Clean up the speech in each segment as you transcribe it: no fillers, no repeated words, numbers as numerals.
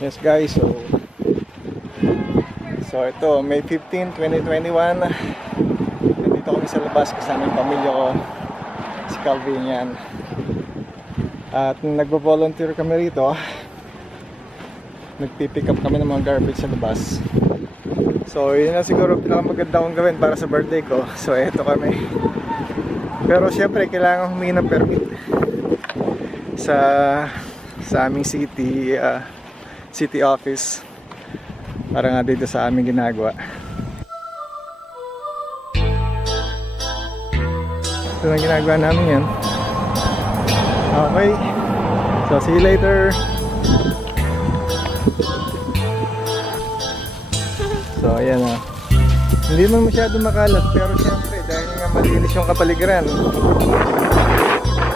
Yes guys, so ito, May 15, 2021. Nandito kami sa labas kasama yung pamilya ko, si Calvin yan. At nagvo-volunteer kami rito. Nagpipick up kami ng mga garbage sa labas. So yun na siguro pinakamaganda kong gawin para sa birthday ko. So eto kami. Pero syempre kailangan humingi ng permit sa aming city office para nga dito sa aming ginagawa. Ito na ginagawa namin yan. Okay, so see you later. So ayan na. Hindi man masyado makalat, pero syempre dahil nga malinis yung kapaligiran,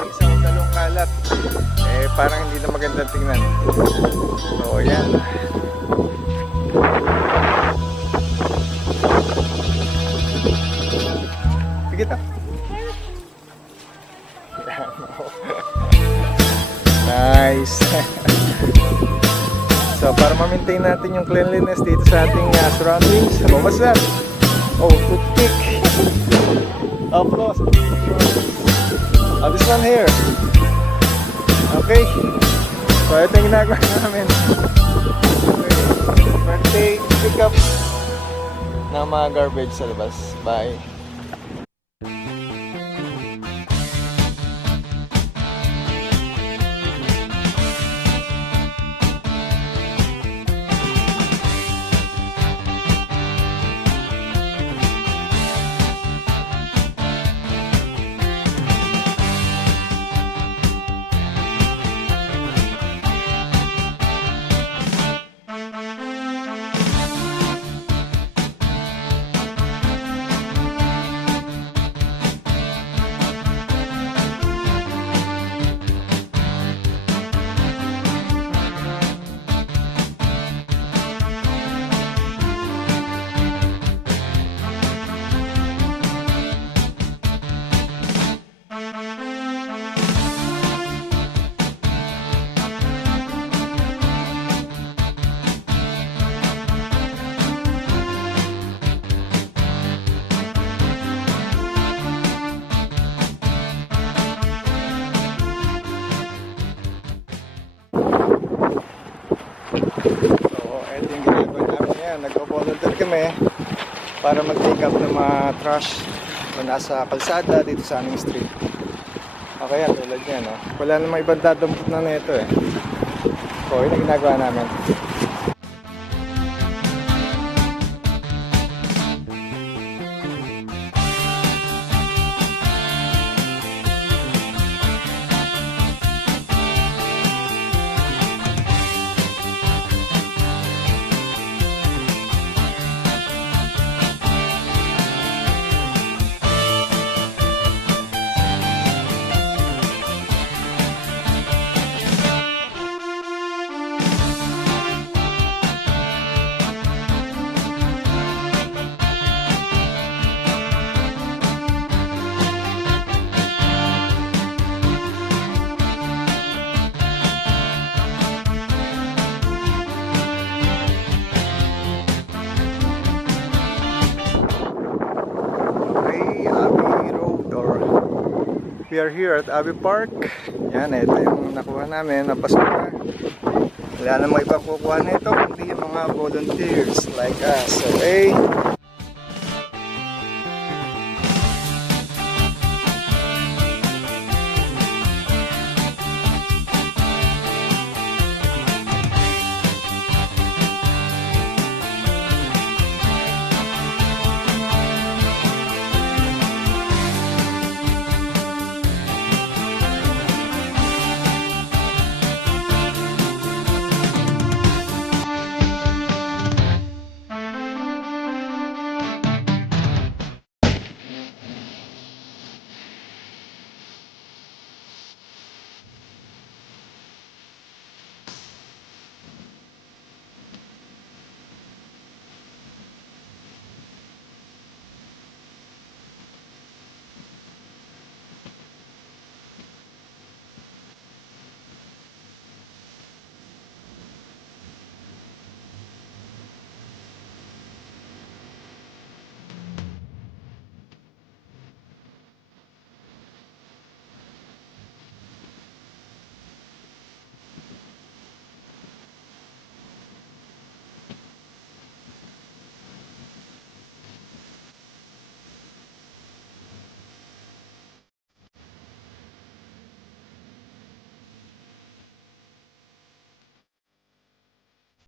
isang dalong kalat parang hindi na magandang tingnan. So ayan. Sige ta. Nice. So para ma-maintain natin yung cleanliness dito sa ating surroundings. Oh, what's that? Oh, toothpick. Of course. Oh, this one here. Okay. So ito yung ginagawa namin. Birthday pick up ng mga garbage sa labas. Bye. Nag-volunteer kami para mag-take up ng mga trash na nasa kalsada dito sa aming street. Okay yan, tulad yan, no? Wala namang ibang dadampot na ito eh. So yun ang ginagawa namin. We are here at Abbey Park. Yan, ito yung nakuha namin, napasok na. Wala namang ibang kukuha na ito, kundi yung mga volunteers like us. Okay?